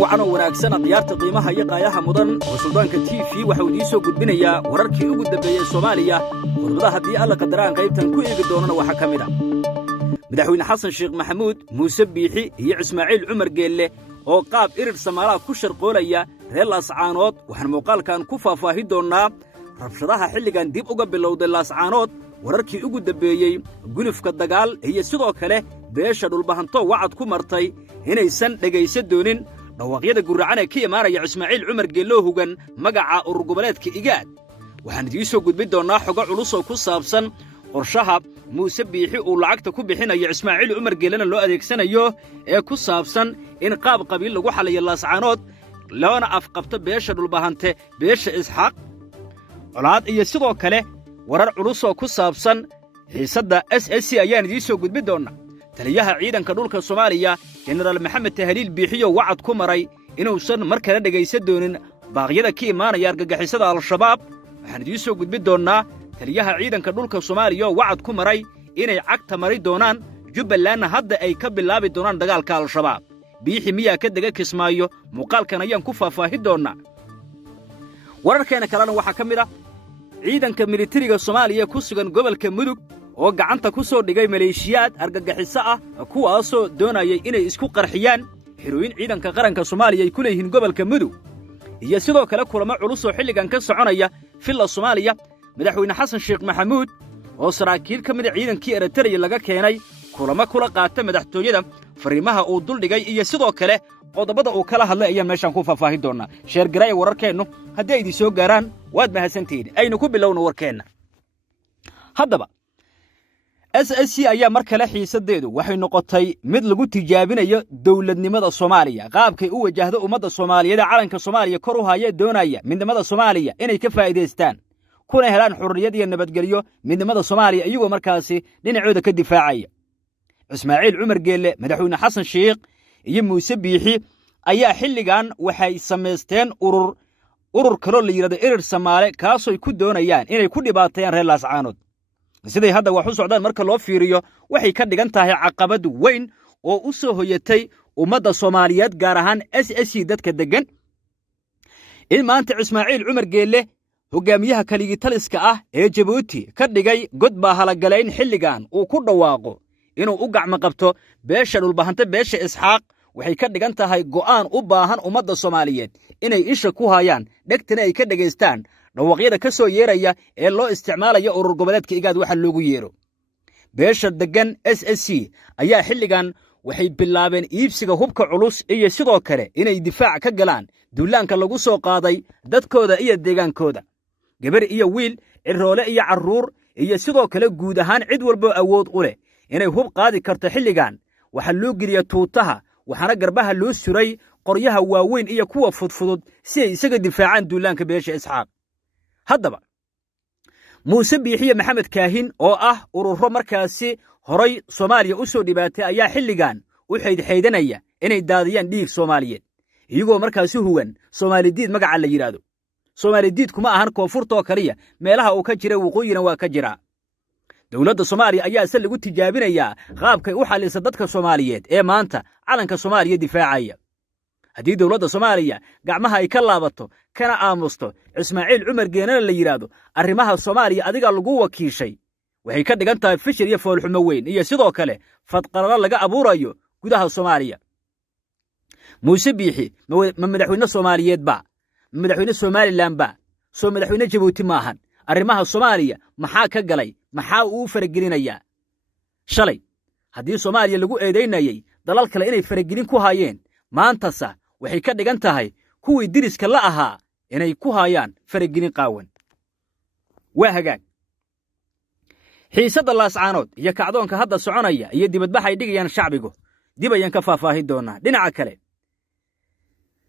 وعنا wanaagsan qiyaarta qiimaha iyo qaayaha mudan oo Suudaanka TV waxa uu diisoo gudbinayaa wararkii ugu dambeeyay Soomaaliya qodobada hadii alla qadaraan qaybtan ku eegi doonana waxa kamid ah madaxweyne Xasan Sheekh Maxamuud Muuse Biixi iyo Ismaaciil Cumar Geelle oo qaab irir Soomaaliya ku sharqoolaya reer Laascaanood waxaan muuqaalkan ku faahfaahin doonaa rabshadaha xilligan dib uga bilowday Laascaanood wararkii ugu dambeeyay gulufka dagaal iyo sidoo kale beesha dhulbahanto wacad ku martay inaysan dhageysan doonin dhawaaqyada guracana ka imaanaya Ismaaciil Cumar Geelle hugan magaca urur goboleedka Igaad waxaan diisoo gudbin doonaa xogo culus oo ku saabsan qorshaha Muuse Biixi uu lacagta ku bixinayo Ismaaciil Cumar Geellena loo adeegsanayo ee ku saabsan in qaab qabiil lagu xalayo Laascaanood loona afqabto beesha dhulbahante beesha Isxaaq colaad iyo sidoo kale warar culus oo ku saabsan xiisadda SSC ayaan diisoo gudbin doonaa taliyaha ciidanka dhulka Soomaaliya General Maxamed Tahliil Biixiyo wacad ku maray inuusan mar kale dhageysan doonin baaqyada ka imaanaya argagixisada Al-Shabaab waxaan diisoo gudbin doonaa taliyaha ciidanka dhulka Soomaaliya wacad ku maray inay cagta mari doonaan Jubbaland hadda ay ka bilaabi doonaan dagaalka Al-Shabaab Biixi miyaa ka daga Kismaayo muuqaalkan ayaan ku faahfaahin doonaa wararkeena kalena waxa kamid ah ciidanka militariga Soomaaliya ku sugan gobolka Mudug oo gacanta ku soo dhigay maleeshiyaad argagixiso ah kuwaasoo doonayay inay isku qarxiyaan xirooyin ciidanka qaranka Soomaaliya ay ku leeyihiin gobolka Mudug iyo sidoo kale kulamo culus oo xilligan ka soconaya filla Soomaaliya madaxweyne Xasan Sheekh Maxamuud oo saraakiil ka mid ah ciidankii Eritrea laga keenay kulamo kula qaata madaxtooyada fariimaha uu dul dhigay iyo sidoo kale qodobada uu kala hadlay ayaan meeshan ku faahfaahin doonaa sheer garay wararkeennu haddii ay soo gaaraan waad mahadsantihiin aynu ku bilowno warkeenna haddaba SSC ayaa mar kale xiisadeedu waxay noqotay mid lagu tijaabinayo dawladnimada Soomaaliya qaabkay u wajahdo ummadda Soomaaliyeed calanka Soomaaliya kor u haya doonaya midnimada Soomaaliya inay ka faa'iideystaan kuna helaan xurriyad iyo nabadgelyo midnimada Soomaaliya iyagoo markaasi dhinacooda ka difaacaya Ismaaciil Cumar Geelle madaxweyne Xasan Sheekh iyo Muuse Biixi ayaa xilligan waxay sameysteen urur kale la yiraahdo irir Soomaali kaasoo ku doonayaan inay ku dhibaateeyaan reer Laascaanood siday hadda wax u socdaan marka loo fiiriyo waxay ka dhigan tahay caqabad weyn oo u soo hoyatay ummadda Soomaaliyeed gaar ahaan SSC dadka degan in maanta Ismaaciil Cumar Geelle hogaamiyaha kaligii taliska ah ee Djibouti ka dhigay god baa halagalayn xilligan uu ku dhawaaqo inuu u gacmo qabto beesha dhulbahante beesha Isxaaq waxay ka dhigan tahay go'aan u baahan ummadda Soomaaliyeed inay isha ku hayaan dhegtana ay ka dhageystaan dhawaaqyada ka soo yeeraya ee loo isticmaalayo urur goboleedka Igaad waxa loogu yeero beesha degan SSC ayaa xilligan waxay bilaabeen iibsiga hubka culus iyo sidoo kale inay difaac ka galaan duulaanka lagu soo qaaday dadkooda iyo deegaankooda gabar iyo wiil ciroole iyo caruur iyo sidoo kale guud ahaan cid walba awood u leh inay hub qaadi karto xilligan waxa loo geliya tuutaha waxana garbaha loo suray qoryaha waaweyn iyo kuwa fudfudud si ay isaga difaacaan duulaanka beesha Isxaaq haddaba Muuse Biixi Maxamed Kaahin oo ah ururo markaasi horay Soomaaliya u soo dhibaatay ayaa xilligan u xeydxeedanaya inay daadiyaan dhiig Soomaaliyeed iyagoo markaasi huwan Soomaalidiid magaca la yiraahdo Soomaalidiid kuma ahan koonfurta oo kaliya meelaha uu ka jira waqooyina waa ka jira dawladda Soomaaliya ayaa isla lagu tijaabinaya qaabkay u xalisa dadka Soomaaliyeed ee maanta calanka Soomaaliya difaacaya haddii dawladda Soomaaliya gacmaha ay ka laabato kana aamusto Ismaaciil Cumar Geelle la yiraahdo arrimaha Soomaaliya adiga lagu wakiishay waxay ka dhigan tahay fishir iyo foolxumo weyn iyo sidoo kale fadqalada laga abuurayo gudaha Soomaaliya Muuse Biixi madaxweyne Soomaaliyeed ba madaxweyne Somaliland ba soo madaxweyne Djibouti maahan arrimaha Soomaaliya maxaa ka galay maxaa uu faragelinaya shalay haddii Soomaaliya lagu eedeynayay dalal kale inay faragelin ku hayeen maantasa waxay ka dhigan tahay kuwii diriska la ahaa inay ku hayaan faragelin qaawan waa hagaag xiisadda Laascaanood iyo kacdoonka hadda soconaya iyo dibadbax ay dhigayaan shacbigu dib ayaan ka faahfaahin doonaa dhinaca kale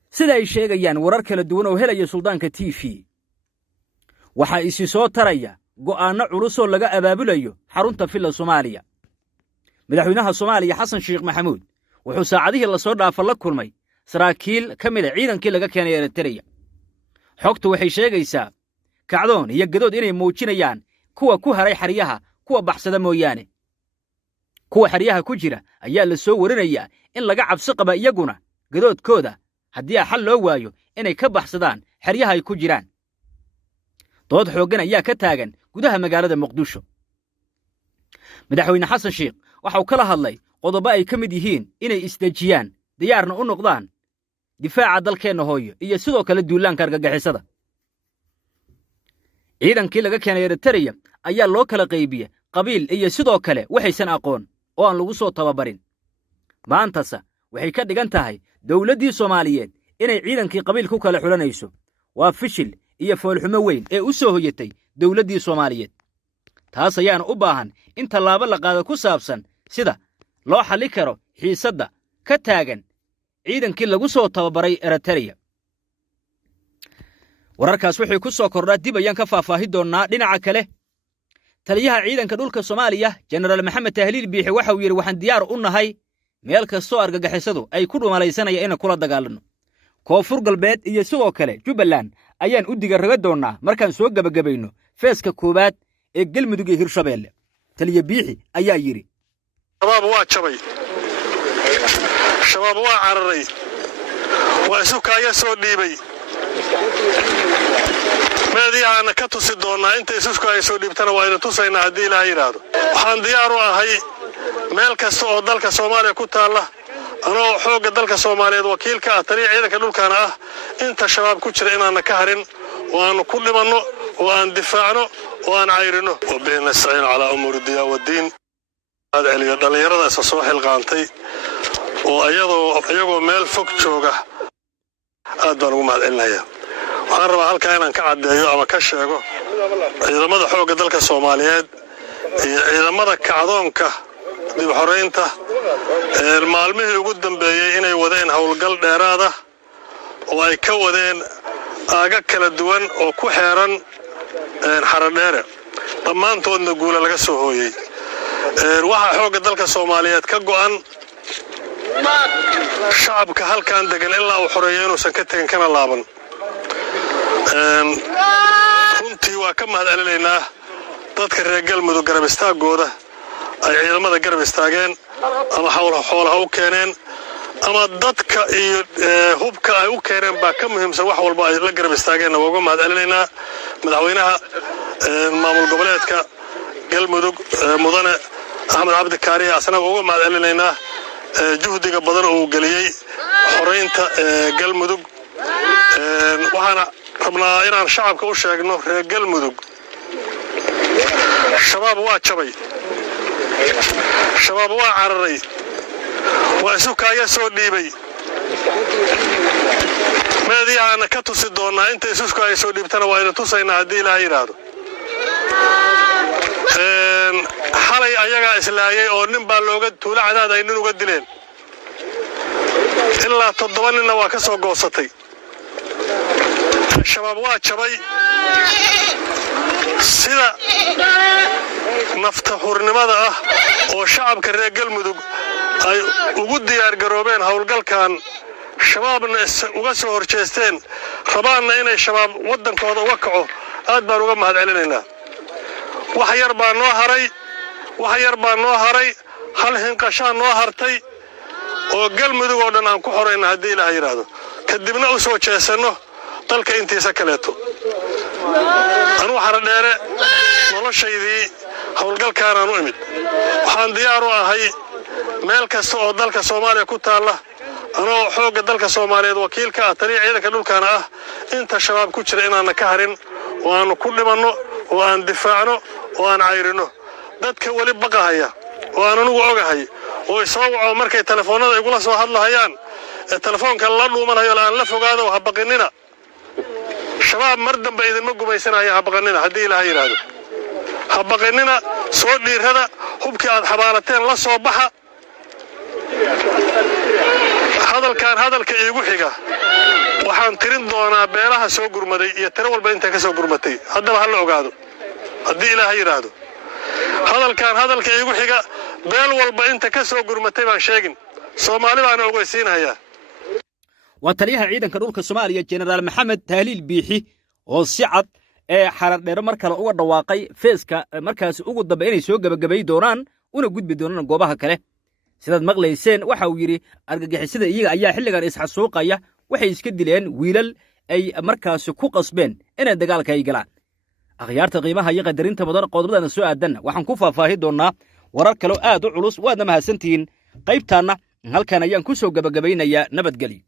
sida ay sheegayaan warar kala duwan oo helaya Suudaanka TV waxa isi soo taraya go'aano culus oo laga abaabulayo xarunta filla Soomaaliya madaxweynaha Soomaaliya Xasan Sheekh Maxamuud wuxuu saacadihii la soo dhaafay la kulmay saraakiil ka mid ah ciidankii laga keenay Eritrea xogtu waxay sheegaysaa kacdoon iyo gadood inay muujinayaan kuwa ku haray xariyaha kuwa baxsada mooyaane kuwa xariyaha ku jira ayaa la soo warinayaa in laga cabsi qaba iyaguna gadoodkooda haddii xal loo waayo inay ka baxsadaan xeryaha ay ku jiraan. dood xooggan ayaa ka taagan gudaha magaalada muqdisho. madaxweyne xasan sheekh waxa uu kala hadlay qodobo ay ka mid yihiin inay isdejiyaan diyaarna u noqdaan difaaca dalkeenna hooyo iyo sidoo kale duulaanka argagixisada. ciidankii laga keenay Eritrea ayaa loo kala qaybiyey qabiil iyo sidoo kale waxaysan aqoon oo aan lagu soo tababarin. maantase waxay ka dhigan tahay dawladdii Soomaaliyeed inay ciidankii qabiil ku kala xulanayso. waa fishil iyo foolxumo weyn ee u soo hoyatay dawladdii Soomaaliyeed. taas ayaana u baahan in tallaabo la qaado ku saabsan sida loo xalli karo xiisadda ka taagan ciidankii lagu soo tababaray Eritrea. wararkaas waxay ku soo kordhaa dib ayaan ka faahfaahi doonnaa. dhinaca kale taliyaha ciidanka dhulka Soomaaliya Generaal Maxamed Tahliil Biixi waxa uu yidhi waxaan diyaar u nahay meel kastoo argagixisadu ay ku dhumalaysanaya inaan kula dagaalanno. koonfur galbeed iyo sidoo kale Jubbaland ayaan u diga raga doonnaa markaan soo gabagabayno feeska koowaad ee galmudug iyo Hirshabeelle. taliya Biixi ayaa yidhi shabaab waa jabay, shabaab waa cararay, waa isu kaaya soo dhiibay. meediyahaana ka tusi doonnaa inta isusku ay soo dhiibtana waa idin tusaynaa haddii ilaaha yidhaahdo. waxaan diyaar u ahay meel kasta oo dalka Soomaaliya ku taalla anoo xoogga dalka Soomaaliyeed wakiilka ah taliya ciidanka dhulkaana ah inta shabaab ku jira inaanna ka harin oo aanu ku dhimanno oo aan difaacno oo aan cayrino. wabihi nastaciin calaa umuuri diyaa waddiin. aad celiyo dhallinyarada isa soo xilqaantay oo iyagoo meel fog jooga aad baan ugu mahadcelinayaa. waxaan rabaa halkaa inaan ka caddeeyo ama ka sheego ciidamada xoogga dalka Soomaaliyeed iyo ciidamada kacdoonka dib u xoreynta maalmihii ugu dambeeyey inay wadeen howlgal dheeraad ah oo ay ka wadeen aaga kala duwan oo ku xeeran xaradheere dhammaantoodna guula laga soo hooyey. waxaa xoogga dalka Soomaaliyeed ka go'an shacabka halkan degan ilaa uu xoreeyo inuusan ka tegin kana laaban. runtii waa ka mahadcelinaynaa dadka reer galmudug garab istaagooda ay ciidamada garab istaageen ama xoolaha u keeneen ama dadka iyo hubka ay u keeneen baa ka muhiimsan wax walba ay la garab istaageenna waa uga mahadcelinaynaa. madaxweynaha maamul goboleedka galmudug mudane axmed cabdi kaariye asna waa uga mahadcelinaynaa juhdiga badan oo uu geliyey xoreynta galmudug. waxaana rabnaa inaan shacabka u sheegno reer galmudug shabaab waa jabay, shabaab waa cararay, waa isu kaaya soo dhiibay. meediyahaana ka tusi doonnaa inta isusku ay soo dhiibtana waa idin tusaynaa haddii ilaaha yidhaahdo. xalay ayagaa islaayay oo nin baa tuulo cadaad ay nin uga dileen ilaa 7 ninna waa ka soo goosatay. shabaab waa jabay. sida nafta hurnimada ah oo shacabka reer galmudug ay ugu diyaar garoobeen howlgalkan shabaabna uga soo horjeesteen rabaanna inay shabaab waddankooda uga kaco aad baan uga mahadcelinaynaa. wax yar baa noo haray hal hinqashaan noo hartay oo galmudug oo dhan aan ku xorayna haddii ilaaha yidhaahdo kadibna u soo jeesanno dalka intiisa kaleeto. anuu xaradheere noloshaydii howlgalkaanaan u imid. waxaan diyaar u ahay meel kasta oo dalka Soomaaliya ku taalla anoo xoogga dalka Soomaaliyeed wakiilka ah taliya ciidanka dhulkaana ah inta shabaab ku jira inaanna ka harin oo aanu ku dhimanno oo aan difaacno oo aan cayrino. dadka weli baqahaya oo aan anugu ogahay oo isoo waco markay telefoonada igula soo hadlahayaan ee telefoonka la dhuumanayo aan la fogaado ha baqinina. shabaab mar dambe idinma gumaysanaya ha baqinina haddii ilaaha yidhaahdo. ha baqinina soo dhiirada hubkii aad xabaalateen la soo baxa. hadalka iigu xiga waxaan tirin doonaa beelaha soo gurmaday iyo tiro walba inta ka soo gurmatay haddaba ha la ogaado haddii ilaaha yidhaahdo. hadalka iigu xiga beel walba inta ka soo gurmatay baan sheegin. Soomaali baan ogeysiinayaa. waa taliyaha ciidanka dhulka Soomaaliya Generaal Maxamed Tahliil Biixi oo si cad xaradheere mar kale uga dhawaaqay feeska markaas ugu dambe inay soo gabagabay doonaan una gudbi doonaan goobaha kale. sidaad maqlayseen waxa uu yidhi argagixisada iyaga ayaa xilligan isxasuuqaya waxay iska dileen wiilal ay markaasi ku qasbeen inay dagaalka ay galaan. akhyaarta qiimaha iyo qadarinta mudan qodobadana soo aadan waxaan ku faahfaahin doonaa warar kale oo aad u culus. waadna mahadsantihiin qaybtaana halkan ayaan ku soo gabagabaynayaa nabadgelyo.